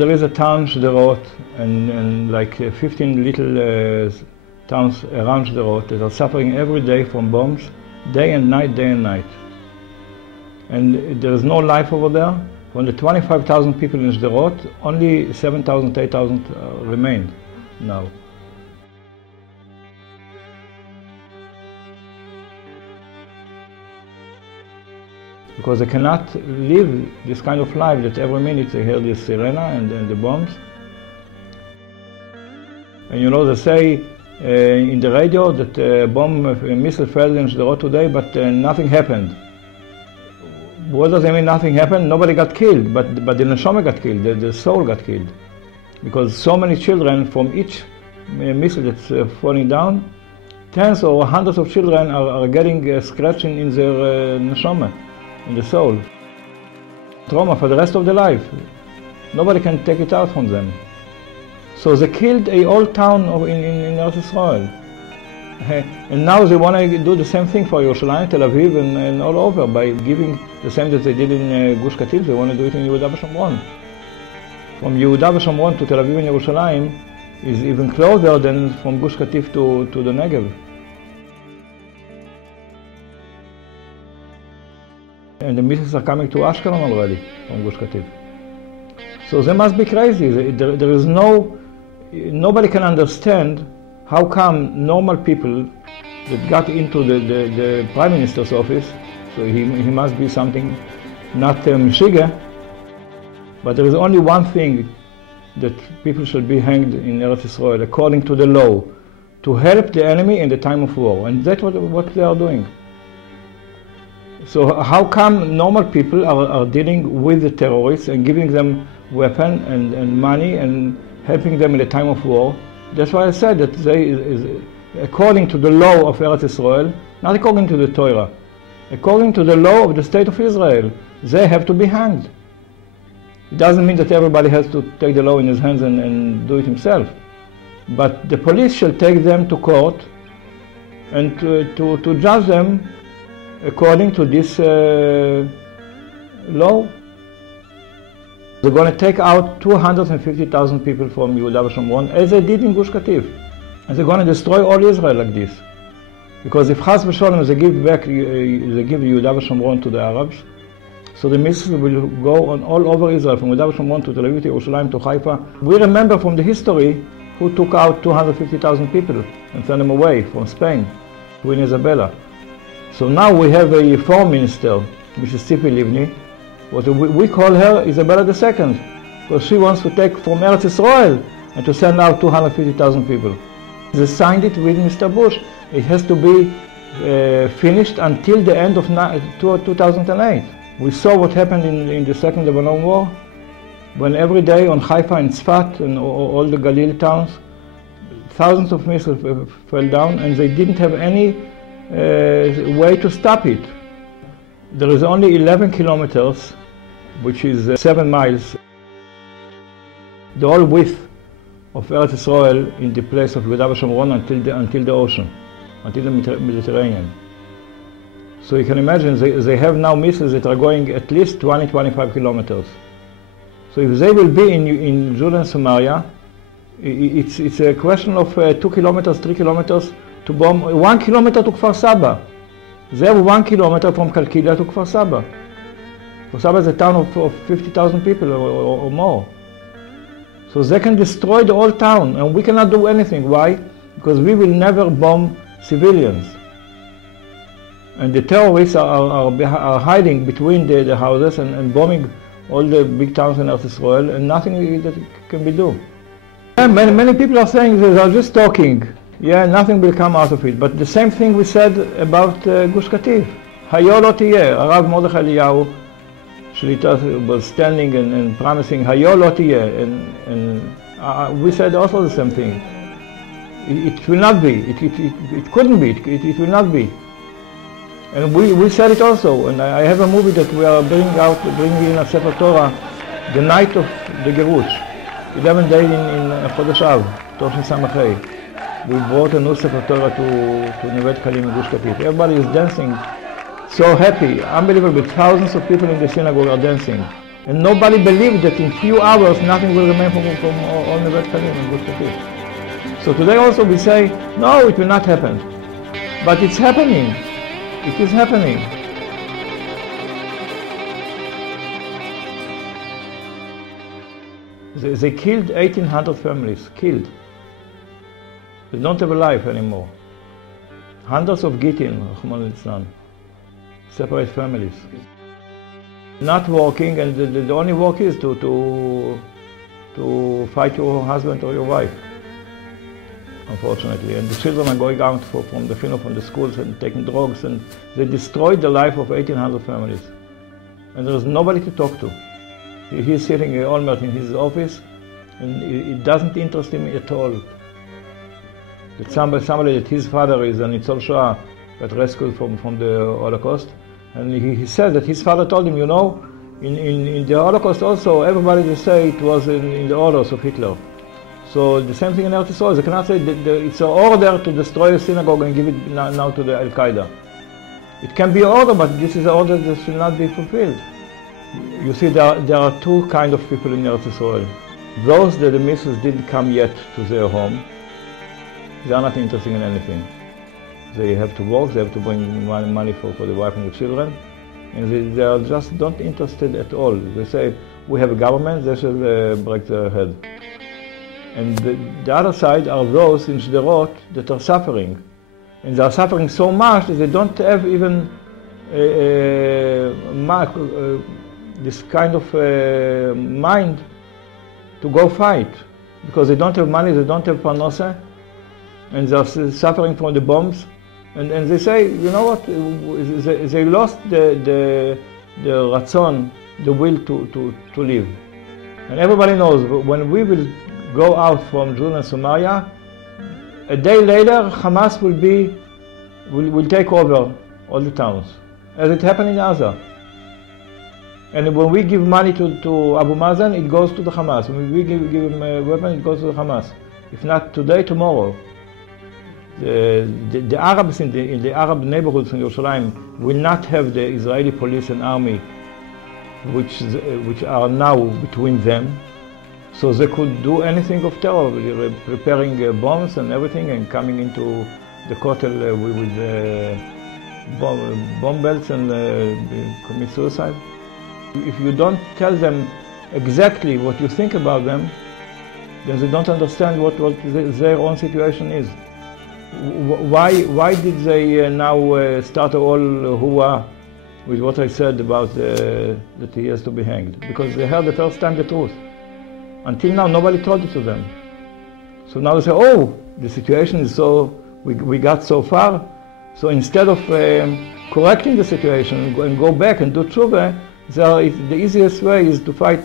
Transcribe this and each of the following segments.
There is a town, Sderot, and like 15 little towns around Sderot that are suffering every day from bombs, day and night, day and night. And there is no life over there. From the 25,000 people in Sderot, only 7,000, 8,000 remain now. Because they cannot live this kind of life that every minute they hear this sirena and the bombs. And you know, they say in the radio that a missile fell in Sderot today, but nothing happened. What does it mean nothing happened? Nobody got killed, but the neshama got killed, the soul got killed. Because so many children from each missile that's falling down, tens or hundreds of children are getting scratching in their neshama, in the soul. Trauma for the rest of their life. Nobody can take it out from them. So they killed a whole town in Eretz Yisroel. And now they want to do the same thing for Yerushalayim, Tel Aviv, and all over by giving the same that they did in Gush Katif. They want to do it in Yehuda v'Shomron. From Yehuda v'Shomron to Tel Aviv and Yerushalayim is even closer than from Gush Katif to the Negev. And the missiles are coming to Ashkelon already from Gush Katif. So they must be crazy. There is nobody can understand how come normal people that got into the Prime Minister's office, so he must be something not Mshige, but there is only one thing that people should be hanged in Eretz Yisroel according to the law, to help the enemy in the time of war, and that's what they are doing. So how come normal people are dealing with the terrorists and giving them weapons and money and helping them in the time of war? That's why I said that according to the law of Eretz Yisroel, not according to the Torah, according to the law of the state of Israel, they have to be hanged. It doesn't mean that everybody has to take the law in his hands and do it himself. But the police shall take them to court and to judge them according to this law. They're going to take out 250,000 people from Yehuda v'Shomron, as they did in Gush Katif. And they're going to destroy all Israel like this. Because if Chas v'Sholom they give Yehuda v'Shomron to the Arabs, so the missiles will go on all over Israel, from Yehuda v'Shomron to Tel Aviv, to Yerushalayim, to Haifa. We remember from the history who took out 250,000 people and sent them away from Spain, Queen Isabella. So now we have a foreign minister, which is Tzipi Livni. What we call her Isabella II, because she wants to take from Eretz Yisroel and to send out 250,000 people. They signed it with Mr. Bush. It has to be finished until the end of 2008. We saw what happened in the Second Lebanon War, when every day on Haifa and Tzfat and all the Galil towns, thousands of missiles fell down, and they didn't have any way to stop it. There is only 11 kilometers, which is 7 miles, the whole width of Eretz Yisroel in the place of Yehuda v'Shomron until the ocean, until the Mediterranean. So you can imagine they have now missiles that are going at least 20-25 kilometers. So if they will be in Jordan, Samaria, it's a question of 2 kilometers, 3 kilometers to bomb 1 kilometer to Kfar Saba. They have 1 kilometer from Kalkilia to Kfar Saba. Kfar Saba is a town of 50,000 people or more. So they can destroy the whole town, and we cannot do anything. Why? Because we will never bomb civilians. And the terrorists are hiding between the houses and bombing all the big towns in Eretz Yisroel, and nothing that can be done. Many people are saying they are just talking. Yeah, nothing will come out of it. But the same thing we said about Gush Katif. Hayo lo tiyeh. Arav Mordechai Eliyahu Shlita was standing and promising Hayo lo tiyeh. And we said also the same thing. It will not be. It couldn't be. It will not be. And we said it also. And I have a movie that we are bringing in a Sefer Torah, the night of the Gerush, 11 days in Chodesh Av, Toshin Samachay. We brought a new Sefer Torah to Nevet Kalim in Gush Katif. Everybody is dancing, so happy, unbelievable. Thousands of people in the synagogue are dancing. And nobody believed that in few hours nothing will remain from all Nevet Kalim and Gush Katif. So today also we say, no, it will not happen. But it's happening. It is happening. They killed 1,800 families, killed. They don't have a life anymore. Hundreds of Gittin, Rahman al-Islam, separate families. Not working, and the only work is to fight your husband or your wife, unfortunately. And the children are going out from the schools and taking drugs, and they destroyed the life of 1,800 families. And there's nobody to talk to. He's sitting in Olmert in his office, and it doesn't interest him at all. That somebody that his father is an Nitzol Shoah that rescued from the Holocaust, and he said that his father told him, you know, in the Holocaust also everybody will say it was in the orders of Hitler. So the same thing in Eretz Yisroel. They cannot say that it's an order to destroy a synagogue and give it now to the Al-Qaeda. It can be an order, but this is an order that should not be fulfilled. You see, there are two kinds of people in Eretz Yisroel. Those that the missiles didn't come yet to their home, they are not interested in anything. They have to work, they have to bring money for the wife and the children, and they are just not interested at all. They say, we have a government, they should break their head. And the other side are those in Sderot that are suffering. And they are suffering so much that they don't have even this kind of mind to go fight. Because they don't have money, they don't have parnasa, and they are suffering from the bombs. And they say, you know what, they lost the ratzon, the will to live. And everybody knows, when we will go out from Jordan and Samaria, a day later Hamas will take over all the towns, as it happened in Gaza. And when we give money to Abu Mazen, it goes to the Hamas. When we give him a weapon, it goes to the Hamas. If not today, tomorrow. The Arabs in the Arab neighborhoods in Yerushalayim will not have the Israeli police and army, which are now between them. So they could do anything of terror, preparing bombs and everything, and coming into the Kotel with bomb belts and commit suicide. If you don't tell them exactly what you think about them, then they don't understand what their own situation is. Why did they now start all hua with what I said about that he has to be hanged? Because they heard the first time the truth. Until now, nobody told it to them. So now they say, oh, the situation is so, we got so far. So instead of correcting the situation and go back and do tshuva, the easiest way is to fight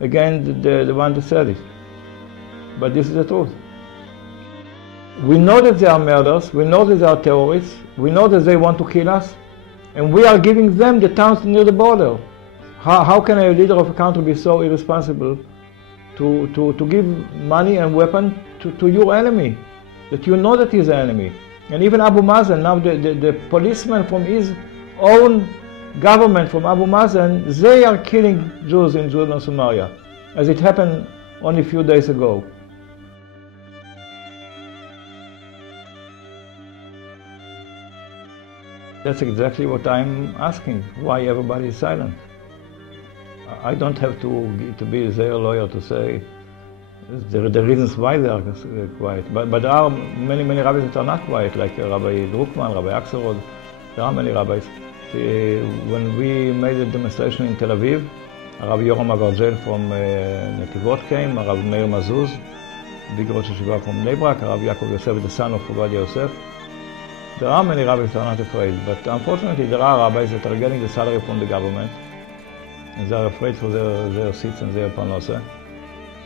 against the one that said it. But this is the truth. We know that they are murderers, we know that they are terrorists, we know that they want to kill us, and we are giving them the towns near the border. How can a leader of a country be so irresponsible to give money and weapon to your enemy, that you know that he's an enemy? And even Abu Mazen, now the policemen from his own government, from Abu Mazen, they are killing Jews in Jordan and Samaria, as it happened only a few days ago. That's exactly what I'm asking, why everybody is silent. I don't have to be their lawyer to say the reasons why they are quiet. But there are many rabbis that are not quiet, like Rabbi Druckmann, Rabbi Axelrod. There are many rabbis. When we made a demonstration in Tel Aviv, Rabbi Yoram Agargel from Netivot came, Rabbi Meir Mazuz, big Rosh Hashiva from Bnei Brak, Rabbi Yaakov Yosef, the son of Ovadia Yosef. There are many rabbis that are not afraid, but unfortunately there are rabbis that are getting the salary from the government, and they are afraid for their seats and their parnasa.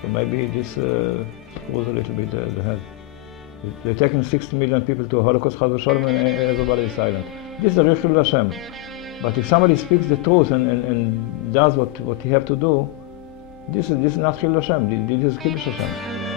So maybe this screws a little bit the head. They're taking 60 million people to a Holocaust, Chas v'Sholom, and everybody is silent. This is the real Chilul Hashem. But if somebody speaks the truth and does what he have to do, this is not Chilul Hashem, this is Kiddush Hashem.